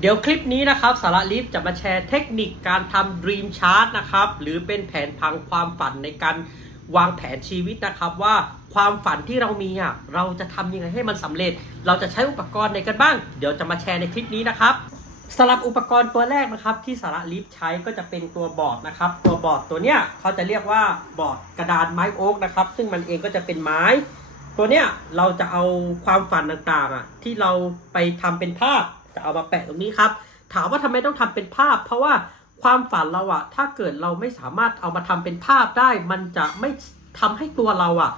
เดี๋ยวคลิปนี้นะครับสาระลิฟจะมาแชร์เทคนิคการทำ Dream Chart นะครับ หรือเป็นแผนพังความฝันในการวางแผนชีวิตนะครับ ว่าความฝันที่เรามีอะเราจะทำยังไงให้มันสำเร็จ เราจะใช้อุปกรณ์ในกันบ้าง เดี๋ยวจะมาแชร์ในคลิปนี้นะครับสำหรับอุปกรณ์ตัวแรกนะครับ ที่สาระลิฟใช้ก็จะเป็นตัวบอร์ดนะครับ ตัวบอร์ดตัวเนี้ยเขาจะเรียกว่าบอร์ดกระดานไม้โอ๊กนะครับ ซึ่งมันเองก็จะเป็นไม้ ตัวเนี้ยเราจะเอาความฝันต่างๆอะที่เราไปทำเป็นภาพ จะเอามาแปะตรงนี้ครับ ถามว่าทำไมต้องทำเป็นภาพ เพราะว่าความฝันเราอะถ้าเกิดเราไม่สามารถเอามาทำเป็นภาพได้ มันจะไม่ทำให้ตัวเราอะ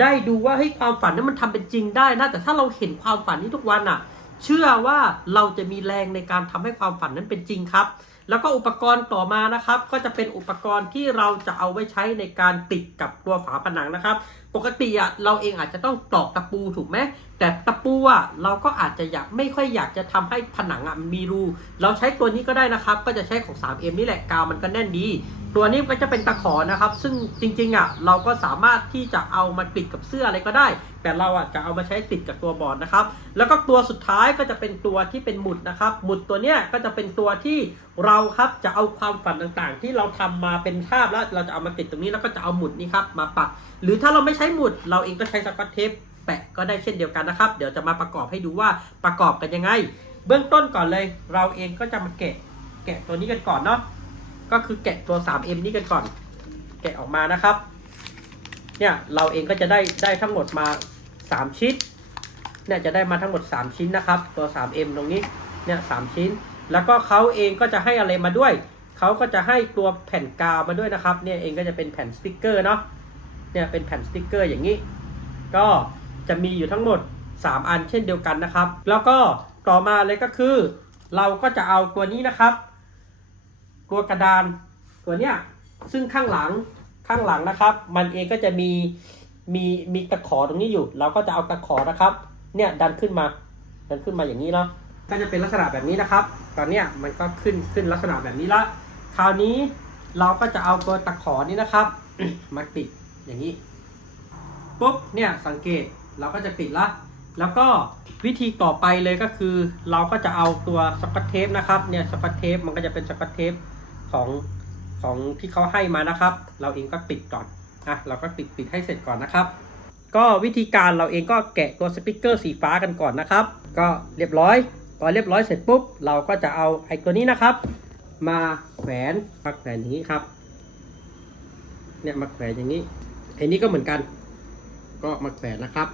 ได้ดูว่าเฮ้ความฝันนั้นมันทำเป็นจริงได้นะแต่ถ้าเราเห็นความฝันนี้ทุกวันอะเชื่อว่าเราจะมีแรงในการทำให้ความฝันนั้นเป็นจริงครับ แล้วก็อุปกรณ์ต่อมานะครับ ก็จะเป็นอุปกรณ์ที่เราจะเอาไว้ใช้ในการติดกับตัวฝาผนังนะครับ ปกติอะเราเองอาจจะต้องตอกตะปูถูกไหมแต่ตะปูอะเราก็อาจจะอยากไม่ค่อยอยากจะทำให้ผนังอะมันมีรูเราใช้ตัวนี้ก็ได้นะครับ ก็จะใช้ของ 3M นี่แหละกาวมันก็แน่นดี ตัวนี้ก็จะเป็นตะขอนะครับ ซึ่งจริงๆอะเราก็สามารถที่จะเอามาติดกับเสื้ออะไรก็ได้ แต่เราอะจะเอามาใช้ติดกับตัวบอร์ดนะครับ แล้วก็ตัวสุดท้ายก็จะเป็นตัวที่เป็นหมุดนะครับ หมุดตัวเนี้ยก็จะเป็นตัวที่เราครับจะเอาความฝันต่างๆ ที่เราทำมาเป็นภาพแล้วเราจะเอามาติดตรงนี้แล้วก็จะเอาหมุดนี้ครับมาปัก หรือถ้าเราไม่ใช้ช้หมุด เราเองก็ใช้สกอตเทปแปะก็ได้เช่นเดียวกันนะครับ เดี๋ยวจะมาประกอบให้ดูว่าประกอบกันยังไง เบื้องต้นก่อนเลย เราเองก็จะมาแกะแกะตัวนี้กันก่อนเนาะก็คือแกะตัว 3M นี้กันก่อน แกะออกมานะครับ เนี่ยเราเองก็จะได้ได้ทั้งหมดมา 3 ชิ้นเนี่ยจะได้มาทั้งหมด 3 ชิ้นนะครับ ตัว 3M ตรงนี้เนี่ยสชิ้น แล้วก็เขาเองก็จะให้อะไรมาด้วย เขาก็จะให้ตัวแผ่นกาวมาด้วยนะครับ เนี่ยเองก็จะเป็นแผ่นสติกเกอร์เนาะ เนี่ยเป็นแผ่นสติกเกอร์อย่างนี้ ก็จะมีอยู่ทั้งหมด 3 อันเช่นเดียวกันนะครับ แล้วก็ต่อมาเลยก็คือ เราก็จะเอาตัวนี้นะครับ ตัวกระดานตัวเนี้ยซึ่งข้างหลังข้างหลังนะครับ มันเองก็จะมีมีมีตะขอตรงนี้อยู่ เราก็จะเอาตะขอนะครับ เนี่ยดันขึ้นมา ดันขึ้นมาอย่างนี้เนาะก็จะเป็นลักษณะแบบนี้นะครับ ตอนเนี้ยมันก็ขึ้นขึ้นลักษณะแบบนี้ละ คราวนี้เราก็จะเอาตัวตะขอนี้นะครับ มาติด อย่างนี้ปุ๊บเนี่ยสังเกตเราก็จะติดละแล้วก็วิธีต่อไปเลยก็คือ เราก็จะเอาตัวสกอตเทปนะครับเนี่ยสกอตเทปมันก็จะเป็นสกอตเทปของของที่เขาให้มานะครับ เราเองก็ติดก่อนอะเราก็ติดติดให้เสร็จก่อนนะครับ ก็วิธีการเราเองก็แกะตัวสปิเกอร์สีฟ้ากันก่อนนะครับ ก็เรียบร้อยพอเรียบร้อยเสร็จปุ๊บเราก็จะเอาไอ้ตัวนี้นะครับ มาแขวนมาแขวนอย่างนี้ครับ เนี่ยมาแขวนอย่างนี้ ไอ้นี้ก็เหมือนกัน ก็มาแขวนนะครับ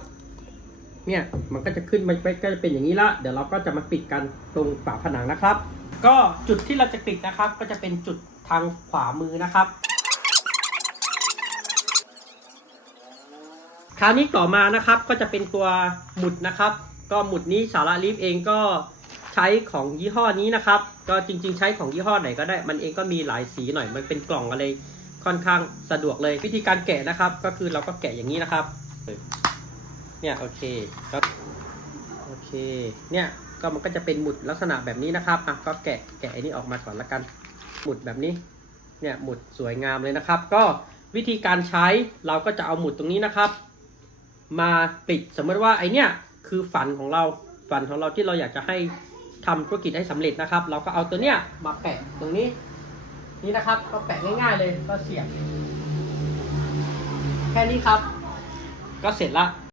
เนี่ยมันก็จะขึ้นมาก็จะเป็นอย่างนี้ละ เดี๋ยวเราก็จะมาปิดกันตรงฝาผนังนะครับ ก็จุดที่เราจะปิดนะครับ ก็จะเป็นจุดทางขวามือนะครับ คราวนี้ต่อมานะครับก็จะเป็นตัวหมุดนะครับ ก็หมุดนี้สาระลิฟเองก็ใช้ของยี่ห้อนี้นะครับ ก็จริง ๆ ใช้ของยี่ห้อไหนก็ได้ มันเองก็มีหลายสีหน่อย มันเป็นกล่องอะไร ค่อนข้างสะดวกเลยวิธีการแกะนะครับ ก็คือเราก็แกะอย่างนี้นะครับ เนี่ยโอเคก็โอเค เนี่ยก็มันก็จะเป็นหมุดลักษณะแบบนี้นะครับอะก็แกะแกะไอ้นี้ออกมาก่อนละกัน หมุดแบบนี้ เนี่ยหมุดสวยงามเลยนะครับ ก็วิธีการใช้เราก็จะเอาหมุดตรงนี้นะครับ มาติดสมมติว่าไอเนี้ยคือฝันของเราฝันของเราที่เราอยากจะให้ทำธุรกิจให้สำเร็จนะครับ เราก็เอาตัวเนี้ยมาแปะตรงนี้ นี่นะครับก็แปะง่ายๆเลยก็เสียบ แค่นี้ครับ ก็เสร็จละ